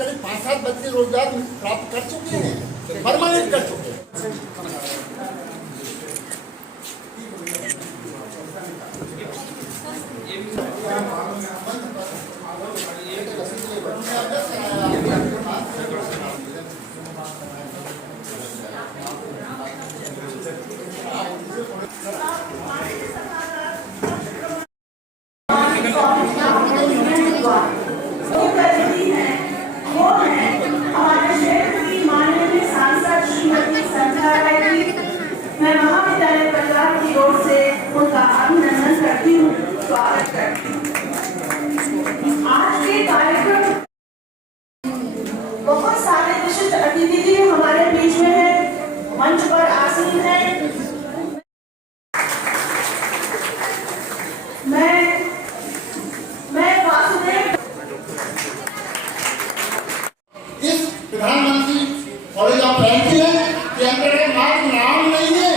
करीब 5-7 बच्चे रोजगार प्राप्त कर चुके हैं, परमानेंट कर चुके हैं। मैं महाविद्यालय परिवार की ओर से उनका अभिनंदन करती हूँ, स्वागत करती हूँ। आज के कार्यक्रम बहुत सारे विशिष्ट अतिथि भी हमारे बीच में हैं, मंच पर आसीन हैं। मैं वासुदेव इस प्रधानमंत्री कॉलेज ऑफ बैंकिंग के अंतर्गत मात्र नाम नहीं है,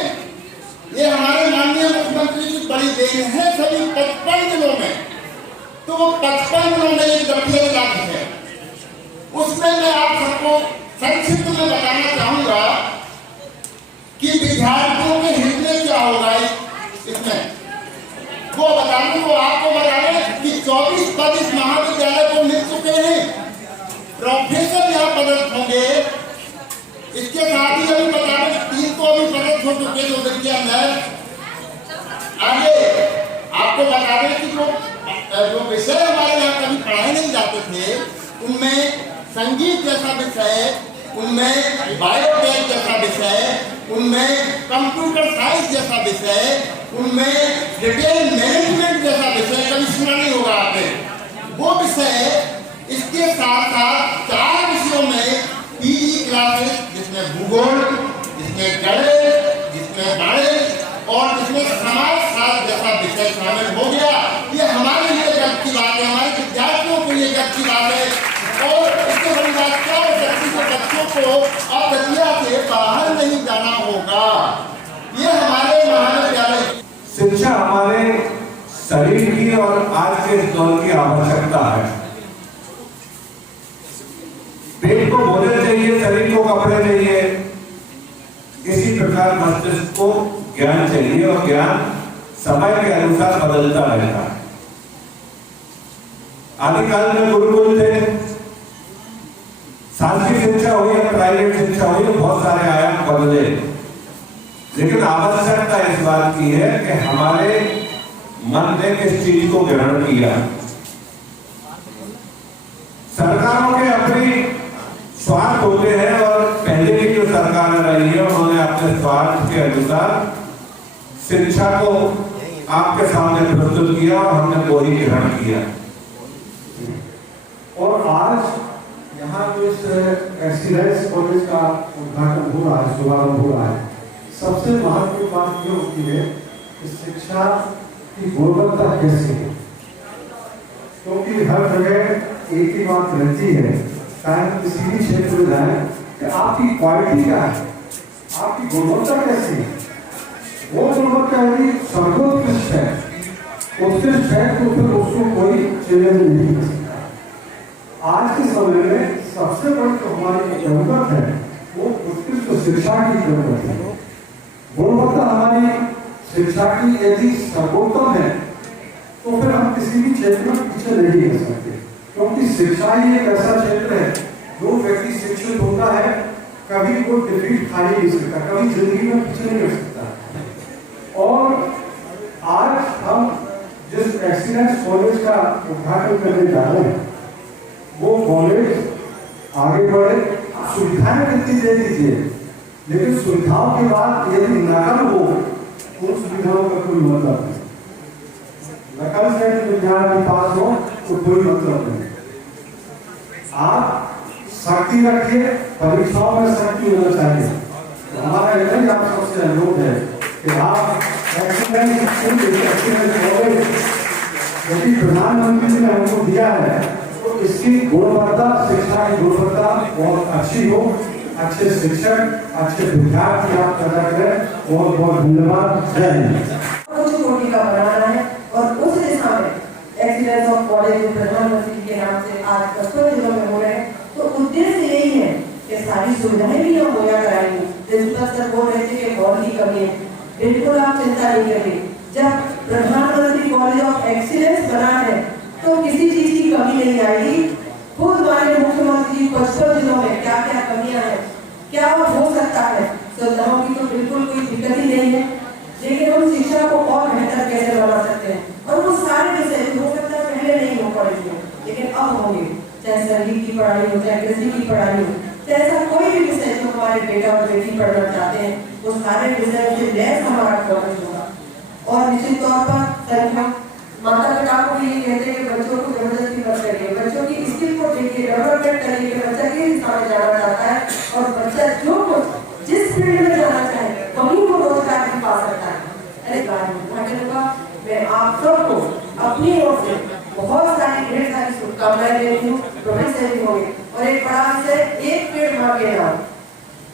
ये हमारे माननीय मुख्यमंत्री की बड़ी देन है। सभी 55 जिलों में, तो वो 55 जिलों में एक गठिया लागू है। उसमें मैं आप सबको संक्षिप्त में बताना चाहूंगा कि विद्यार्थियों के हित में क्या होगा इसमें, वो बताने को आपको बता दें कि 24 पद इस महाविद्यालय को मिल चुके हैं, प्रोफेसर यहाँ पदस्थ होंगे। इसके साथ ही अभी बता दें 3 को अभी पदस्थ हो चुके 2 दिन के अंदर। आगे आपको बता दें कि जो विषय हमारे यहाँ कभी पढ़ाए नहीं जाते थे, उनमें संगीत जैसा विषय, उनमें बायोटेक जैसा विषय, उनमें कंप्यूटर साइंस जैसा विषय, उनमें रिटेल मैनेजमेंट जैसा विषय कभी सुना नहीं होगा आपने। वो विषय इसके साथ साथ 4 विषयों में पीजी क्लासेस, जिसमें भूगोल, जिसमें गणित, जिसमें गणित और जिसमें समाज शास्त्र जैसा विषय शामिल हो गया। ये हमारे लिए गर्व की बात है, हमारे विद्यार्थियों के लिए गर्व की बात है। और इससे बड़ी बात क्या हो सकती है, बच्चों को अब दतिया से बाहर नहीं जाना होगा। ये हमारे महाविद्यालय शिक्षा हमारे शरीर की और आज के दौर की आवश्यकता है। पेट को भोजन चाहिए, शरीर को कपड़े चाहिए, इसी प्रकार मस्तिष्क को ज्ञान चाहिए और ज्ञान समय के अनुसार बदलता रहता है। आदिकाल में गुरुकुल थे, शासकीय शिक्षा हुई या प्राइवेट शिक्षा हुई, बहुत सारे आयाम बदले, लेकिन आवश्यकता इस बात की है कि हमारे मन ने किस चीज को ग्रहण किया। सरकारों के अपनी स्वार्थ होते हैं और पहले की जो सरकार रही है उन्होंने अपने स्वार्थ के अनुसार शिक्षा को आपके सामने प्रस्तुत किया और हमने वही ग्रहण किया। और आज यहाँ जो इस एक्सीलेंस कॉलेज का उद्घाटन हो रहा है, शुभारंभ हो रहा है, सबसे महत्वपूर्ण बात ये होती है कि शिक्षा की गुणवत्ता कैसी है, क्योंकि हर जगह एक ही बात रहती है, चाहे किसी भी क्षेत्र में जाए, कि आपकी क्वालिटी क्या है, आपकी गुणवत्ता कैसी है। वो गुणवत्ता यदि सर्वोत्कृष्ट है, उत्कृष्ट है, तो फिर उसको कोई चैलेंज नहीं कर सकता। आज के समय में सबसे बड़ी जो हमारी जरूरत है वो उत्कृष्ट शिक्षा की जरूरत है। गुणवत्ता हमारी शिक्षा की यदि सर्वोत्तम है तो फिर हम किसी भी क्षेत्र में पीछे नहीं रह सकते, क्योंकि शिक्षा ही एक ऐसा क्षेत्र है जो व्यक्ति शिक्षित होता है कभी वो डिफीट खा ही नहीं सकता, कभी जिंदगी में पीछे नहीं रह सकता। और आज हम जिस एक्सीलेंस कॉलेज का उद्घाटन करने जा रहे हैं वो कॉलेज आगे बढ़े, सुविधाएं कितनी दे दीजिए, लेकिन सुविधाओं के बाद यदि नकल हो उन सुविधाओं का कोई मतलब नहीं। नकल से विद्यार्थी पास हो तो कोई मतलब नहीं। आप शक्ति रखिए, परीक्षाओं में शक्ति होना चाहिए। तो हमारा यही आप सबसे अनुरोध है कि आप यदि प्रधानमंत्री ने हमको दिया है तो इसकी गुणवत्ता, शिक्षा की गुणवत्ता बहुत अच्छी हो, अच्छे शिक्षक, अच्छे विद्यार्थी आप पैदा करें। बहुत बहुत धन्यवाद। जय हिंद। कोटि का बनाना है और उस दिशा में एक्सीलेंस ऑफ कॉलेज प्रधानमंत्री के नाम से आज 55 जिलों में हो रहे हैं, तो सारी सुविधाएं भी हम मुहैया कराएंगे। प्रिंसिपल सर बोल रहे थे कि हॉल की कमी है, बिल्कुल आप चिंता नहीं करिए। जब प्रधानमंत्री कॉलेज ऑफ एक्सीलेंस बना है तो किसी चीज की कमी नहीं आएगी। खुद हमारे मुख्यमंत्री जी 55 जिलों में क्या क्या कमियां हैं, क्या हो सकता है, सुविधाओं की तो बिल्कुल कोई दिक्कत ही नहीं है। लेकिन हम शिक्षा को और बेहतर कैसे बना सकते हैं, और वो सारे विषय हो सकता है पहले नहीं हो पड़ेंगे लेकिन अब होंगे, चाहे संगीत की पढ़ाई हो, चाहे कृषि की पढ़ाई हो, चाहे ऐसा कोई भी विषय जो हमारे बेटा और बेटी पढ़ना चाहते हैं, वो सारे विषय से लैस हमारा कॉलेज होगा। और निश्चित तौर पर संख्या माता पिता को भी ये कहते हैं कि बच्चों को जबरदस्ती मत करिए, बच्चों की स्किल को देखिए, डेवलपमेंट करिए कि बच्चा किस दिशा में जाना चाहता है, और बच्चा जो कुछ जिस फील्ड में जाना चाहे वहीं वो रोजगार भी पा सकता है। मैं आप सबको अपनी ओर से बहुत सारी ढेर सारी शुभकामनाएं देती हूँ। प्रोफेसर भी होंगे और एक बड़ा विषय एक पेड़ मां के नाम,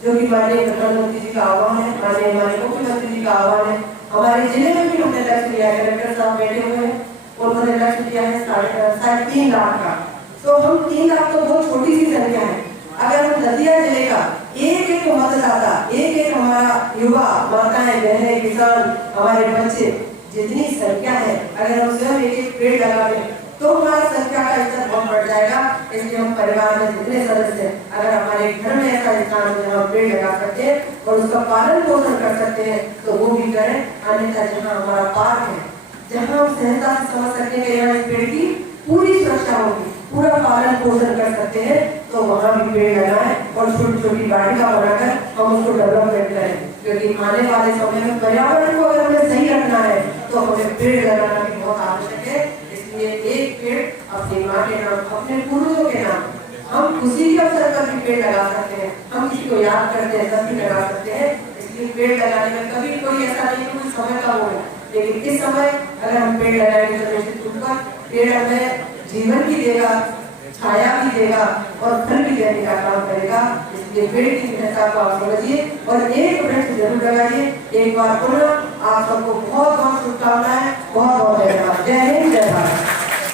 जो कि माननीय प्रधानमंत्री जी का आह्वान है, माननीय हमारे मुख्यमंत्री जी का आह्वान है। हमारे जिले में भी हमने लक्ष्य लिया है, कलेक्टर साहब बैठे हुए हैं, उन्होंने लक्ष्य लिया है 3.5 लाख का। तो हम 3 लाख तो बहुत छोटी सी संख्या है। अगर हम नदिया जिले का एक एक मतदाता, एक एक हमारा युवा, माताएं, बहनें, किसान, हमारे बच्चे, जितनी संख्या है, अगर हम स्वयं एक एक पेड़ लगावे तो हमारी संख्या का स्तर बहुत बढ़ जाएगा। इसलिए हम परिवार में जितने सदस्य हैं, अगर हमारे घर में ऐसा इंसान हो जहाँ पेड़ लगा सकते हैं और उसका पालन पोषण कर सकते हैं तो वो भी करें। अन्यथा जहाँ हमारा पार्क है, जहाँ हम सहजता से समझ सकते हैं कि यहाँ इस पेड़ की पूरी सुरक्षा होगी, पूरा पालन पोषण कर सकते हैं, तो वहाँ भी पेड़ लगाएं और छोटी छोटी वाटिका बनाकर हम उसको डेवलपमेंट करें। क्योंकि आने वाले समय में पर्यावरण को अगर हमें सही रखना है तो हमें पेड़ लगाना भी बहुत आवश्यक है। इसलिए एक पेड़ अपनी माँ के नाम, अपने पूर्वजों के नाम, हम खुशी के अवसर पर भी पेड़ लगा सकते हैं, हम किसी को याद करते हैं तब भी लगा सकते हैं। इसलिए पेड़ लगाने में कभी कोई ऐसा नहीं कोई समय का हो, लेकिन इस समय अगर हम पेड़ लगाएंगे तो निश्चित रूप पर पेड़ हमें जीवन भी देगा, छाया भी देगा और फल भी देने का काम करेगा। इसलिए पेड़ की महत्ता को आप समझिए और एक वृक्ष जरूर लगाइए। एक बार पुनः आप सबको बहुत बहुत शुभकामनाएं, बहुत बहुत धन्यवाद। जय हिंद।